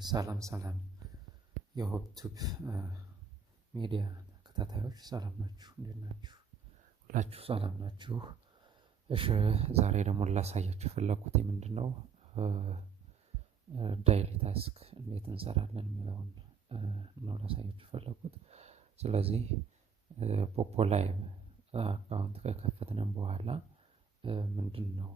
ሰላም የሆፕ ቱብ ሚዲያ ተከታታዮች ሰላም ናችሁ? እንዴት ናችሁ? ሁላችሁ ሰላም ናችሁ? እሺ ዛሬ ደግሞ ላሳያችሁ የፈለኩት ምንድነው ዳይሊ ታስክ እንዴት እንሰራለን የሚለውን ነው ላሳያችሁ የፈለኩት። ስለዚህ ፖፖ ላይቭ አካውንት ከከፈትን በኋላ ምንድነው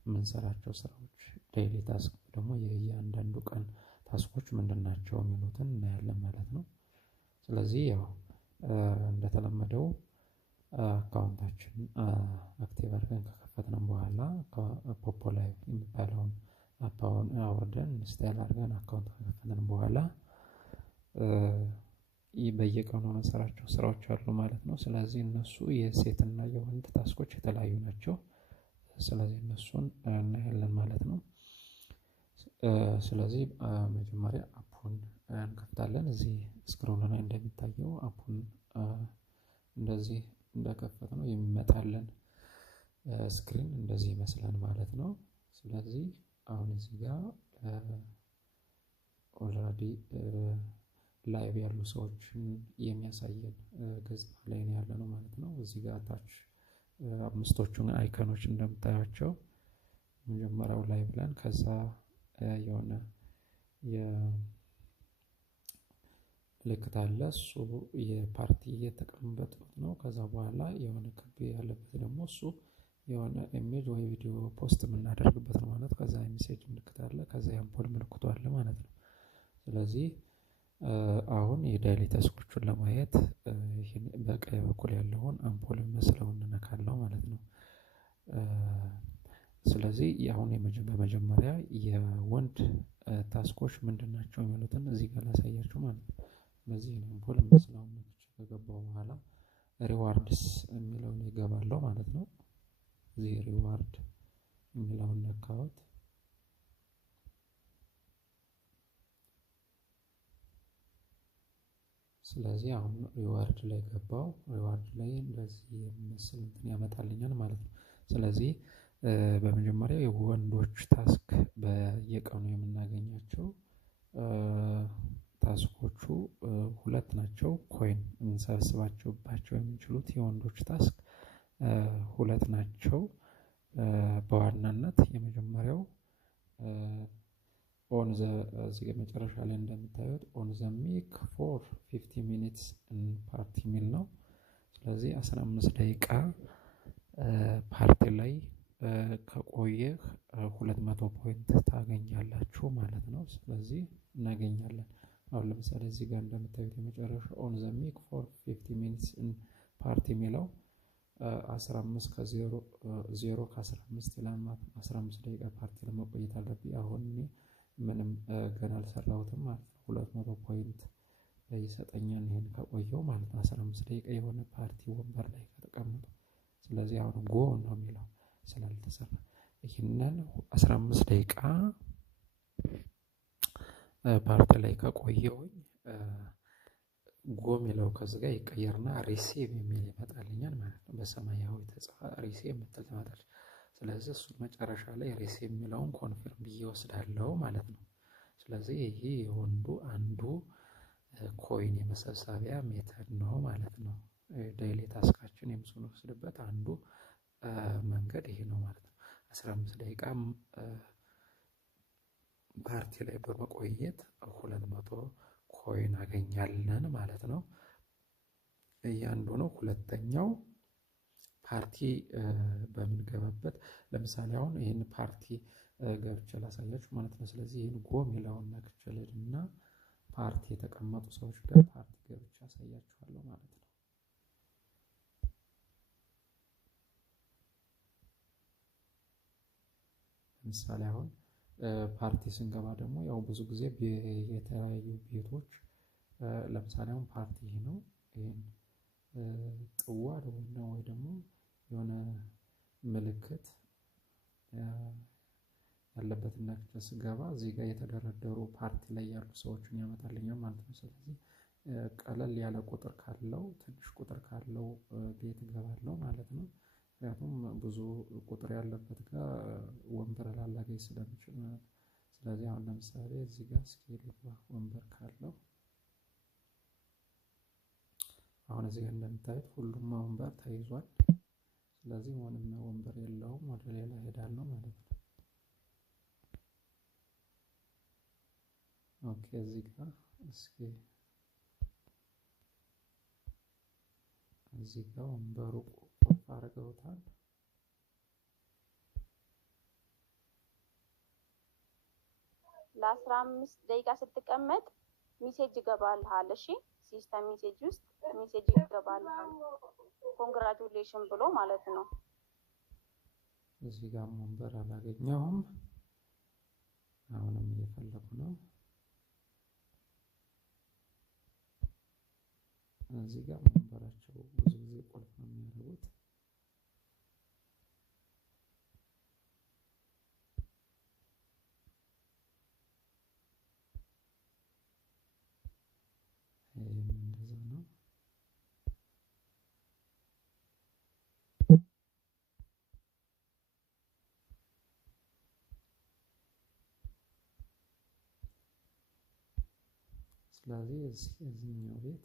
የምንሰራቸው ስራዎች ዳይሊ ታስክ ደግሞ የእያንዳንዱ ቀን ታስኮች ምንድናቸው የሚሉትን እናያለን ማለት ነው። ስለዚህ ያው እንደተለመደው አካውንታችን አክቲቭ አድርገን ከከፈትን በኋላ ፖፖ ላይቭ የሚባለውን አፓውን አውርደን ኢንስታል አድርገን አካውንት ከከፈትን በኋላ በየቀኑ የምንሰራቸው ስራዎች አሉ ማለት ነው። ስለዚህ እነሱ የሴት እና የወንድ ታስኮች የተለያዩ ናቸው። ስለዚህ እነሱን እናያለን ማለት ነው። ስለዚህ መጀመሪያ አፑን እንከፍታለን። እዚህ ስክሮል ላይ እንደሚታየው አፑን እንደዚህ እንደከፈትነው የሚመጣልን ስክሪን እንደዚህ ይመስላል ማለት ነው። ስለዚህ አሁን እዚህ ጋር ኦልሬዲ ላይቭ ያሉ ሰዎችን የሚያሳየን ገጽ ላይ ነው ያለነው ማለት ነው። እዚህ ጋር ታች አምስቶቹን አይኮኖች እንደምታያቸው መጀመሪያው ላይ ብለን ከዛ የሆነ የምልክት አለ እሱ የፓርቲ የተቀመጠበት ነው። ከዛ በኋላ የሆነ ክብ ያለበት ደግሞ እሱ የሆነ ኢሜጅ ወይ ቪዲዮ ፖስት የምናደርግበት ነው ማለት። ከዛ ሜሴጅ ምልክት አለ፣ ከዛ የአምፖል ምልክቱ አለ ማለት ነው። ስለዚህ አሁን የዳይሊ ታስኮቹን ለማየት ይሄን በቀኝ በኩል ያለውን አምፖል መስለውን እንነካለን ማለት ነው። ስለዚህ አሁን በመጀመሪያ የወንድ ታስኮች ምንድናቸው የሚሉትን እዚህ ጋር ላሳያችሁ ማለት ነው። ስለዚህ እኔ አምፖል መስለውን ከገባው በኋላ ሪዋርድስ የሚለውን ይገባለው ማለት ነው። እዚህ ሪዋርድ የሚለውን ነካሁት። ስለዚህ አሁን ሪዋርድ ላይ ገባው። ሪዋርድ ላይ እንደዚህ የሚመስል እንትን ያመጣልኛል ማለት ነው። ስለዚህ በመጀመሪያ የወንዶች ታስክ በየቀኑ የምናገኛቸው ታስኮቹ ሁለት ናቸው። ኮይን የምንሰበስባቸው የምንችሉት የወንዶች ታስክ ሁለት ናቸው። በዋናነት የመጀመሪያው ኦን ዘ እዚህ መጨረሻ ላይ እንደምታዩት ኦን ዘ ሚክ ፎር 50 ሚኒትስ ፓርቲ ሚል ነው። ስለዚህ 15 ደቂቃ ፓርቲ ላይ ከቆየህ 200 ፖይንት ታገኛላችሁ ማለት ነው። ስለዚህ እናገኛለን። አሁን ለምሳሌ እዚህ ጋር እንደምታዩት የመጨረሻው ኦን ዘ ሚክ ፎር 50 ሚኒትስ ፓርቲ ሚለው 15 ከ0 ከ15 ይላል። 15 ደቂቃ ፓርቲ ለመቆየት አለብኝ። አሁን ምንም ገና አልሰራሁትም ማለት ነው። 200 ፖይንት ይሰጠኛል ይሄን ከቆየው ማለት ነው። 15 ደቂቃ የሆነ ፓርቲ ወንበር ላይ ከተቀመጡ። ስለዚህ አሁን ጎ ነው የሚለው ስላልተሰራ ይሄንን 15 ደቂቃ ፓርቲ ላይ ከቆየውኝ ጎ የሚለው ከዚህ ጋር ይቀየርና ሪሲቭ የሚል ይመጣልኛል ማለት ነው። በሰማያዊ ተጽፋ ሪሲቭ የምትል ትመጣለች። ስለዚህ እሱ መጨረሻ ላይ ሪሲቭ የሚለውን ኮንፊርም ብዬ ወስዳለሁ ማለት ነው። ስለዚህ ይሄ የወንዱ አንዱ ኮይን የመሰብሰቢያ ሜተድ ነው ማለት ነው። ዳይሊ ታስካችን የምንወስድበት አንዱ መንገድ ይሄ ነው ማለት ነው። 15 ደቂቃ ፓርቲ ላይ በመቆየት 200 ኮይን አገኛለን ማለት ነው። እያንዱ ነው። ሁለተኛው ፓርቲ በምንገባበት ለምሳሌ አሁን ይሄን ፓርቲ ገብቼ ላሳያችሁ ማለት ነው። ስለዚህ ይሄን ጎ የሚለውን ነክቼ ልሂድና ፓርቲ የተቀመጡ ሰዎች ጋር ፓርቲ ገብቼ አሳያችኋለሁ ማለት ነው። ለምሳሌ አሁን ፓርቲ ስንገባ ደግሞ ያው ብዙ ጊዜ የተለያዩ ቤቶች ለምሳሌ አሁን ፓርቲ ይሄ ነው። ይሄን ጥዋ ወይ ደግሞ የሆነ ምልክት ያለበትን ነክቼ ስገባ እዚህ ጋር የተደረደሩ ፓርቲ ላይ ያሉ ሰዎችን ያመጣልኛል ማለት ነው። ስለዚህ ቀለል ያለ ቁጥር ካለው ትንሽ ቁጥር ካለው ቤት እገባለሁ ማለት ነው። ምክንያቱም ብዙ ቁጥር ያለበት ጋር ወንበር ላላገኝ ስለምችል ማለት ነው። ስለዚህ አሁን ለምሳሌ እዚህ ጋር እስኪ ልግባ ወንበር ካለው አሁን እዚህ ጋር እንደምታዩት ሁሉም ወንበር ተይዟል። ስለዚህ ምንም ወንበር የለውም፣ ወደ ሌላ ሄዳለሁ ማለት ነው። ኦኬ እዚህ ጋር እስኪ እዚህ ጋር ወንበሩ ቁልፍ አድርገውታል። ለ15 ደቂቃ ስትቀመጥ ሜሴጅ ይገባልሃል። እሺ ሲስተም ሜሴጅ ውስጥ ሜሴጅ ይገባልሃል ኮንግራቹሌሽን ብሎ ማለት ነው። እዚህ ጋር ወንበር አላገኘሁም። አሁንም እየፈለኩ ነው። እዚህ ጋር ወንበራቸው ብዙ ጊዜ ቁልፍ ነው የሚያደርጉት። እንደዛ ነው። ስለዚህ እዚህኛው ቤት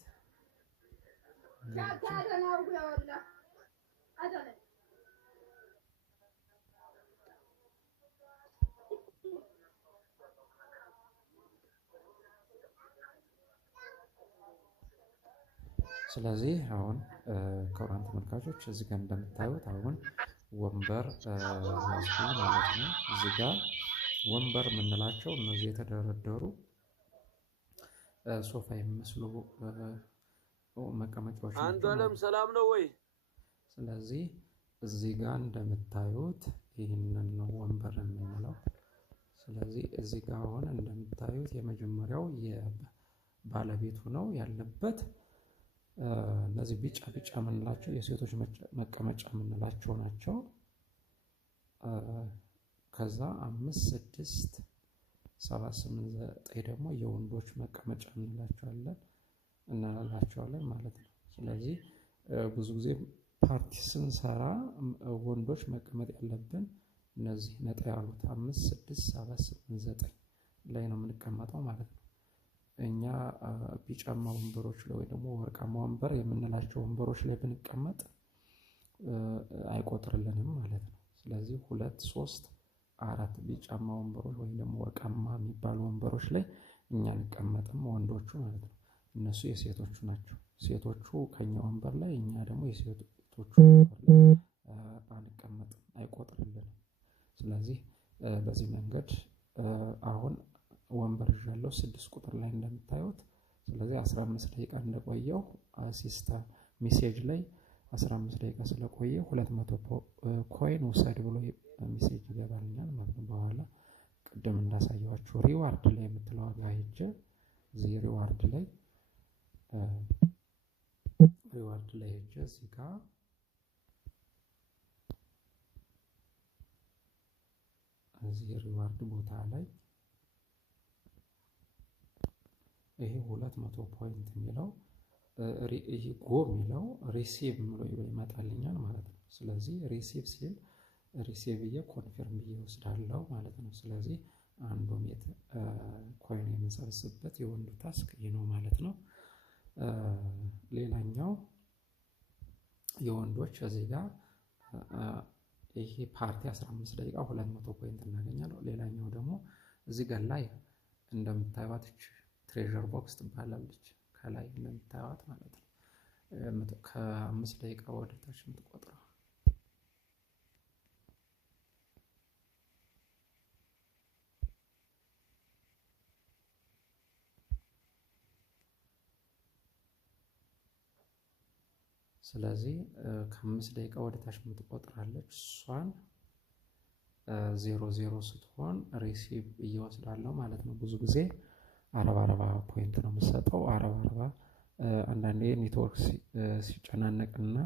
ስለዚህ አሁን ክቡራን ተመልካቾች እዚህ ጋር እንደምታዩት አሁን ወንበር ያዝኩኝ ማለት ነው። እዚህ ጋር ወንበር የምንላቸው እነዚህ የተደረደሩ ሶፋ የሚመስሉ መቀመጫዎች ናቸው። አንዱ ዓለም ሰላም ነው ወይ? ስለዚህ እዚህ ጋር እንደምታዩት ይህንን ነው ወንበር የምንለው። ስለዚህ እዚህ ጋር አሁን እንደምታዩት የመጀመሪያው የባለቤቱ ነው ያለበት። እነዚህ ቢጫ ቢጫ የምንላቸው የሴቶች መቀመጫ የምንላቸው ናቸው። ከዛ 5 6 7 8 9 ደግሞ የወንዶች መቀመጫ እንላቸዋለን ማለት ነው። ስለዚህ ብዙ ጊዜ ፓርቲ ስንሰራ ወንዶች መቀመጥ ያለብን እነዚህ ነጣ ያሉት 5 6 7 8 9 ላይ ነው የምንቀመጠው ማለት ነው። እኛ ቢጫማ ወንበሮች ላይ ወይ ደግሞ ወርቃማ ወንበር የምንላቸው ወንበሮች ላይ ብንቀመጥ አይቆጥርልንም ማለት ነው። ስለዚህ 2 3 4 ቢጫማ ወንበሮች ወይ ደግሞ ወርቃማ የሚባሉ ወንበሮች ላይ እኛ አንቀመጥም፣ ወንዶቹ ማለት ነው። እነሱ የሴቶቹ ናቸው። ሴቶቹ ከኛ ወንበር ላይ፣ እኛ ደግሞ የሴቶቹ ወንበር ላይ አንቀመጥም፣ አይቆጥርልንም። ስለዚህ በዚህ መንገድ አሁን ወንበር ይዣለሁ 6 ቁጥር ላይ እንደምታዩት። ስለዚህ 15 ደቂቃ እንደቆየው ሲስተም ሜሴጅ ላይ 15 ደቂቃ ስለቆየ 200 ኮይን ውሰድ ብሎ ሜሴጅ ይገባልኛል ማለት ነው። በኋላ ቅድም እንዳሳየዋችሁ ሪዋርድ ላይ የምትለው ዋጋ ሄጄ እዚህ ሪዋርድ ላይ ሄጄ እዚህ ጋር እዚህ ሪዋርድ ቦታ ላይ ይሄ 200 ፖይንት የሚለው ይሄ ጎ የሚለው ሪሲቭ ብሎ ይመጣልኛል ማለት ነው። ስለዚህ ሪሲቭ ሲል ሪሲቭ ብዬ ኮንፊርም ብዬ ወስዳለሁ ማለት ነው። ስለዚህ አንዱ ኮይን የምንሰበስብበት የወንዱ ታስክ ይሄ ነው ማለት ነው። ሌላኛው የወንዶች እዚህ ጋር ይሄ ፓርቲ 15 ደቂቃ 200 ፖይንት እናገኛለን። ሌላኛው ደግሞ እዚህ ጋር ላይ እንደምታዩት ትሬዠር ቦክስ ትባላለች ከላይ እንደምታዩት ማለት ነው። ከ5 ደቂቃ ወደ ታች የምትቆጥረው ስለዚህ ከ5 ደቂቃ ወደ ታች የምትቆጥራለች እሷን 00 ስትሆን ሪሲቭ እየወስዳለሁ ማለት ነው። ብዙ ጊዜ 40 ፖይንት ነው የምሰጠው። 40 አንዳንዴ ኔትወርክ ሲጨናነቅና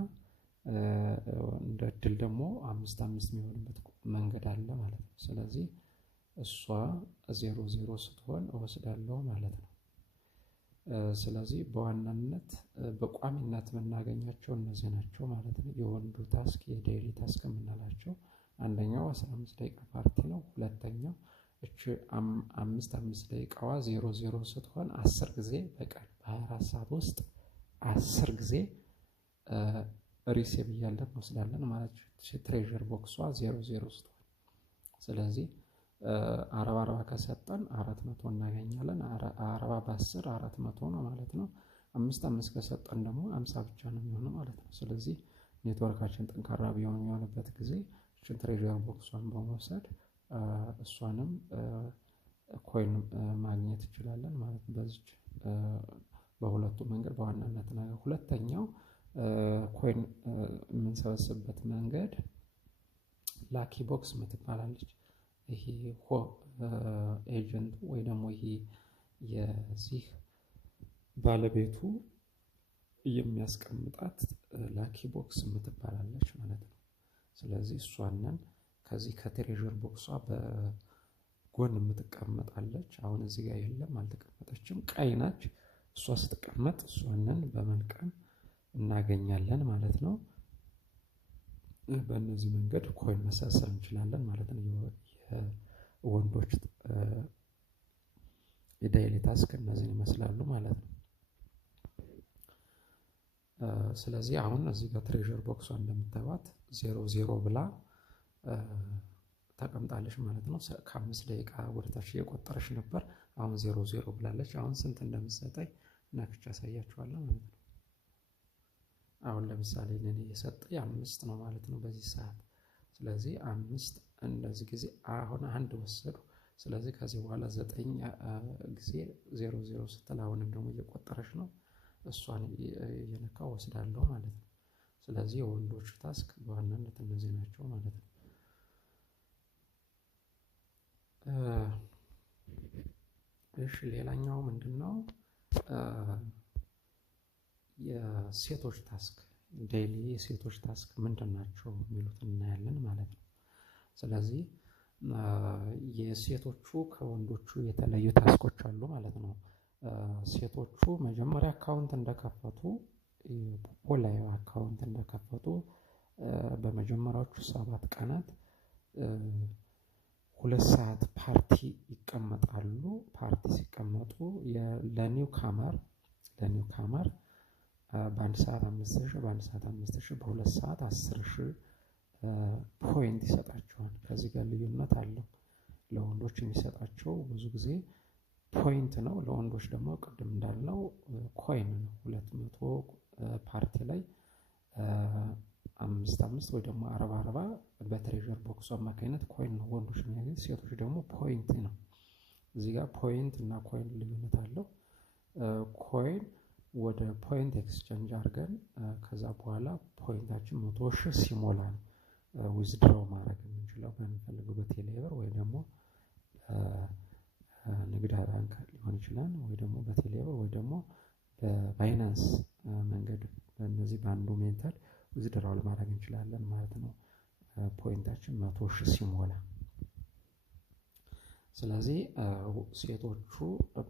እንደ እድል ደግሞ 5 የሚሆንበት መንገድ አለ ማለት ነው። ስለዚህ እሷ 00 ስትሆን እወስዳለሁ ማለት ነው። ስለዚህ በዋናነት በቋሚነት የምናገኛቸው እነዚህ ናቸው ማለት ነው። የወንዱ ታስክ የዴይሊ ታስክ የምንላቸው አንደኛው 15 ደቂቃ ፓርቲ ነው። ሁለተኛው እቺ 5 ደቂቃዋ 00 ስትሆን 10 ጊዜ በቀን በ24 ሰዓት ውስጥ 10 ጊዜ ሪሲቭ እያለን እንወስዳለን ማለት ነው። ትሬዠር ቦክሷ 00 ስትሆን ስለዚህ 40 ከሰጠን 400 እናገኛለን። 40 በ10 400 ነው ማለት ነው። 5 ከሰጠን ደግሞ 50 ብቻ ነው የሚሆነው ማለት ነው። ስለዚህ ኔትወርካችን ጠንካራ የሚሆንበት ጊዜ እችን ትሬዠር ቦክሷን በመውሰድ እሷንም ኮይን ማግኘት እንችላለን ማለት ነው። በዚች በሁለቱ መንገድ በዋናነት ነው። ሁለተኛው ኮይን የምንሰበስብበት መንገድ ላኪ ቦክስ የምትባላለች። ይሄ ኤጀንቱ ወይ ደግሞ ይሄ የዚህ ባለቤቱ የሚያስቀምጣት ላኪ ቦክስ የምትባላለች ማለት ነው። ስለዚህ እሷንን ከዚህ ከትሬዠር ቦክሷ በጎን የምትቀመጣለች። አሁን እዚህ ጋር የለም አልተቀመጠችም፣ ቀይ ናች። እሷ ስትቀመጥ እሷንን በመልቀም እናገኛለን ማለት ነው። በእነዚህ መንገድ ኮይን መሰብሰብ እንችላለን ማለት ነው። የወንዶች የዳይሊ ታስክ እነዚህን ይመስላሉ ማለት ነው። ስለዚህ አሁን እዚህ ጋር ትሬዠር ቦክሷ እንደምታዩት 00 ብላ ተቀምጣለች ማለት ነው። ከ5 ደቂቃ ወደታች እየቆጠረች ነበር። አሁን 00 ብላለች። አሁን ስንት እንደምትሰጠኝ ነክቼ አሳያችኋለሁ ማለት ነው። አሁን ለምሳሌ ለኔ የሰጠኝ 5 ነው ማለት ነው በዚህ ሰዓት። ስለዚህ 5 እንደዚህ ጊዜ አሁን 1 ወሰዱ። ስለዚህ ከዚህ በኋላ 9 ጊዜ 00 ስትል አሁንም ደግሞ እየቆጠረች ነው። እሷን እየነካው ወስዳለሁ ማለት ነው። ስለዚህ የወንዶች ታስክ በዋናነት እነዚህ ናቸው ማለት ነው። እሺ ሌላኛው ምንድነው? የሴቶች ታስክ ዴይሊ የሴቶች ታስክ ምንድናቸው የሚሉትን እናያለን ማለት ነው። ስለዚህ የሴቶቹ ከወንዶቹ የተለዩ ታስኮች አሉ ማለት ነው። ሴቶቹ መጀመሪያ አካውንት እንደከፈቱ ኦንላይን አካውንት እንደከፈቱ በመጀመሪያዎቹ 7 ቀናት 2 ሰዓት ፓርቲ ይቀመጣሉ። ፓርቲ ሲቀመጡ ለኒው ካመር በ1 ሰዓት 5000 በ1 ሰዓት 5000 በ2 ሰዓት 10000 ፖይንት ይሰጣቸዋል። ከዚህ ጋር ልዩነት አለው። ለወንዶች የሚሰጣቸው ብዙ ጊዜ ፖይንት ነው። ለወንዶች ደግሞ ቅድም እንዳልነው ኮይን ነው። 200 ፓርቲ ላይ 5 ወይ ደግሞ 40 በትሬዠር ቦክሱ አማካኝነት ኮይን ነው ወንዶች የሚያገኙት። ሴቶች ደግሞ ፖይንት ነው። እዚህ ጋር ፖይንት እና ኮይን ልዩነት አለው። ኮይን ወደ ፖይንት ኤክስቼንጅ አድርገን ከዛ በኋላ ፖይንታችን 100,000 ሲሞላ ነው ዊዝድሮው ማድረግ የምንችለው በሚፈልገው በቴሌብር ወይ ደግሞ ንግድ ባንክ ሊሆን ይችላል፣ ወይ ደግሞ በቴሌብር ወይ ደግሞ በባይናንስ መንገድ በእነዚህ በአንዱ ሜንታል ዊዝድሮው ማድረግ እንችላለን ማለት ነው። ፖይንታችን 100,000 ሲሞላ። ስለዚህ ሴቶቹ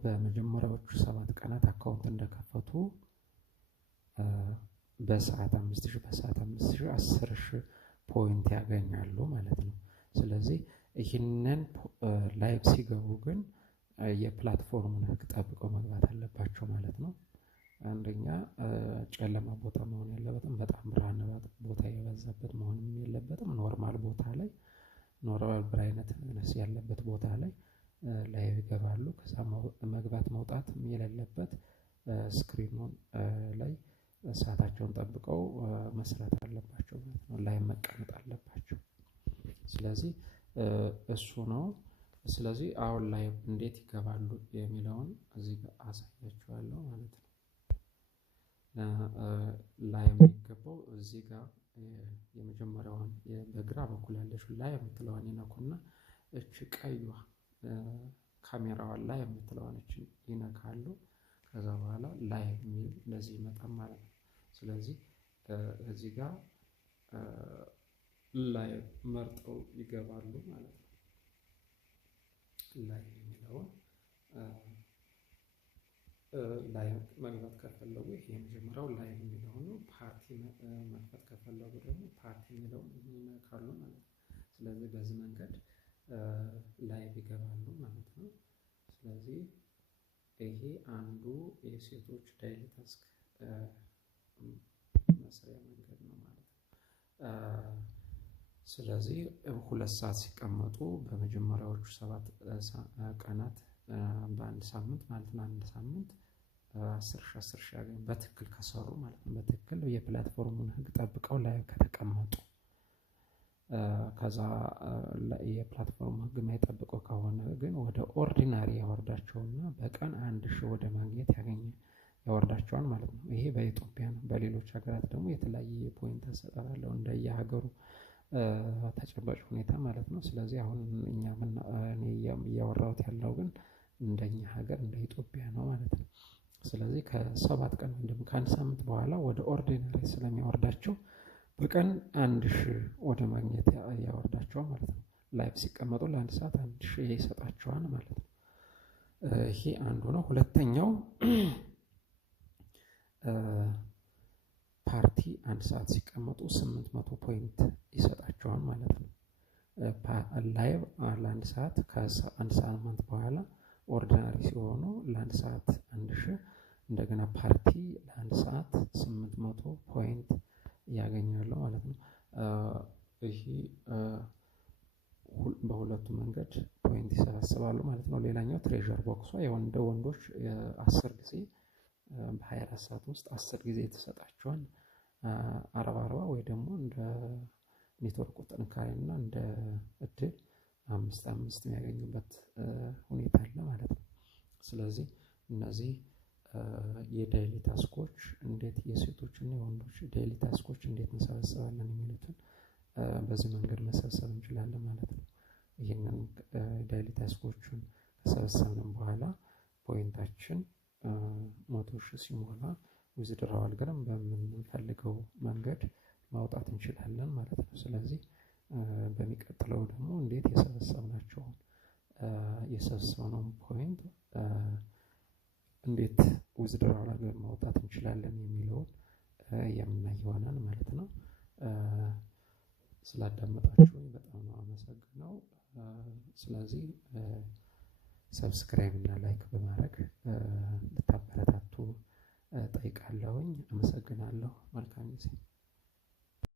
በመጀመሪያዎቹ 7 ቀናት አካውንት እንደከፈቱ በሰዓት 5000 በሰዓት 5000 10000 ፖይንት ያገኛሉ ማለት ነው። ስለዚህ ይህንን ላይቭ ሲገቡ ግን የፕላትፎርሙን ሕግ ጠብቀው መግባት አለባቸው ማለት ነው። አንደኛ ጨለማ ቦታ መሆን የለበትም፣ በጣም ብርሃን ቦታ የበዛበት መሆን የለበትም። ኖርማል ቦታ ላይ ኖርማል ብራይትነስ ያለበት ቦታ ላይ ላይቭ ይገባሉ። ከዛ መግባት መውጣት የሌለበት ስክሪኑን ላይ ሰዓታቸውን ጠብቀው መስራት አለባቸው ማለት ነው። ላይ መቀመጥ አለባቸው። ስለዚህ እሱ ነው። ስለዚህ አሁን ላይ እንዴት ይገባሉ የሚለውን እዚህ ጋር አሳያችኋለሁ ማለት ነው። ላይ የሚገባው እዚህ ጋር የመጀመሪያውን በግራ በኩል ያለችው ላይ የምትለዋን ይነኩና እቺ ቀይዋ ካሜራዋን ላይ የምትለዋን እቺ ይነካሉ። ከዛ በኋላ ላይ የሚል እንደዚህ ይመጣል ማለት ነው። ስለዚህ እዚህ ጋር ላይ መርጠው ይገባሉ ማለት ነው። ላይ የሚለውን ላይ መግባት ከፈለጉ ይሄ የመጀመሪያው ላይ የሚለው ነው። ፓርቲ መክፈት ከፈለጉ ደግሞ ፓርቲ የሚለውን ይነካሉ ማለት ነው። ስለዚህ በዚህ መንገድ ላይቭ ይገባሉ ማለት ነው። ስለዚህ ይሄ አንዱ የሴቶች ዳይሊ ታስክ መስሪያ መንገድ ነው ማለት ነው። ስለዚህ 2 ሰዓት ሲቀመጡ በመጀመሪያዎቹ 7 ቀናት በአንድ ሳምንት ማለት ነው፣ አንድ ሳምንት 10,000 ያገኙ በትክክል ከሰሩ ማለት ነው። በትክክል የፕላትፎርሙን ህግ ጠብቀው ላይ ከተቀመጡ። ከዛ የፕላትፎርም ህግ የማይጠብቀው ከሆነ ግን ወደ ኦርዲናሪ ያወርዳቸውና በቀን 1,000 ወደ ማግኘት ያወርዳቸዋል ማለት ነው። ይሄ በኢትዮጵያ ነው። በሌሎች ሀገራት ደግሞ የተለያየ ፖይንት አሰጣጥ አለው እንደየሀገሩ ተጨባጭ ሁኔታ ማለት ነው። ስለዚህ አሁን እኔ እያወራሁት ያለው ግን እንደኛ ሀገር እንደ ኢትዮጵያ ነው ማለት ነው። ስለዚህ ከ7 ቀን ወይም ደግሞ ከአንድ ሳምንት በኋላ ወደ ኦርዲናሪ ስለሚያወርዳቸው በቀን 1,000 ወደ ማግኘት ያወርዳቸዋል ማለት ነው። ላይቭ ሲቀመጡ ለአንድ ሰዓት 1,000 ይሰጣቸዋል ማለት ነው። ይሄ አንዱ ነው። ሁለተኛው ፓርቲ 1 ሰዓት ሲቀመጡ 800 ፖይንት ይሰጣቸዋል ማለት ነው። ላይቭ ለአንድ ሰዓት ከአንድ ሳምንት በኋላ ኦርዲናሪ ሲሆኑ ለአንድ ሰዓት 1,000 እንደገና ፓርቲ ለአንድ ሰዓት 800 ፖይንት ያገኛሉ ማለት ነው። ይሄ በሁለቱ መንገድ ፖይንት ይሰበስባሉ ማለት ነው። ሌላኛው ትሬዠር ቦክሷ እንደ ወንዶች 10 ጊዜ በ24 ሰዓት ውስጥ 10 ጊዜ የተሰጣቸዋል 40 ወይ ደግሞ እንደ ኔትወርኩ ጥንካሬና እንደ እድል 5 የሚያገኙበት ሁኔታ አለ ማለት ነው። ስለዚህ እነዚህ የዳይሊ ታስኮች እንዴት የሴቶችና የወንዶች ዳይሊ ታስኮች እንዴት እንሰበስባለን የሚሉትን በዚህ መንገድ መሰብሰብ እንችላለን ማለት ነው። ይህንን ዳይሊ ታስኮቹን ከሰበሰብን በኋላ ፖይንታችን 100,000 ሲሞላ ዊዝድራው አድርገን በምንፈልገው መንገድ ማውጣት እንችላለን ማለት ነው። ስለዚህ በሚቀጥለው ደግሞ እንዴት የሰበሰብነውን ፖይንት እንዴት ዊዝድራው አድርገን ማውጣት እንችላለን የሚለውን የምናይ ይሆናል ማለት ነው። ስላዳመጣችሁኝ በጣም ነው አመሰግነው። ስለዚህ ሰብስክራይብ እና ላይክ በማድረግ ልታበረታቱ ጠይቃለሁኝ። አመሰግናለሁ። መልካም ጊዜ